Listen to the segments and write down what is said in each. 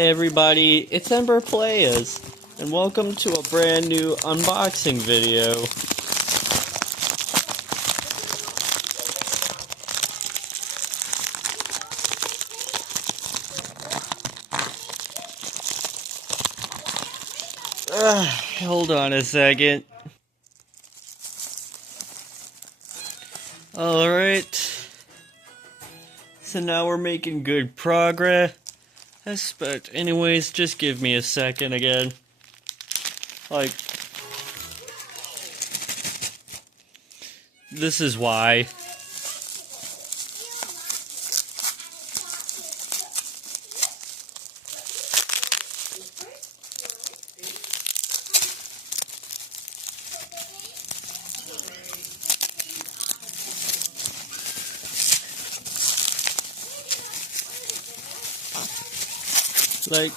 Hi everybody, it's Ember Playas, and welcome to a brand new unboxing video. Hold on a second. Alright, so now we're making good progress. But anyways, just give me a second again. Like, this is why. Like,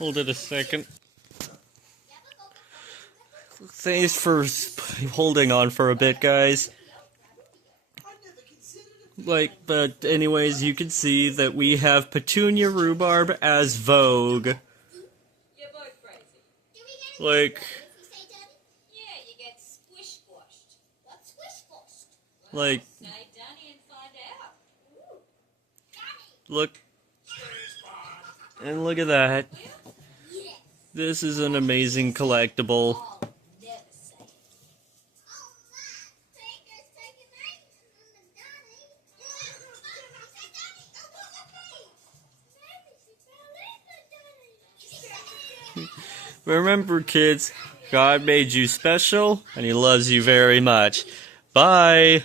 hold it a second. Thanks for holding on for a bit, guys. Like, but anyways, you can see that we have Petunia Rhubarb as Vogue. Like, look, and look at that. This is an amazing collectible. Remember, kids, God made you special, and He loves you very much. Bye!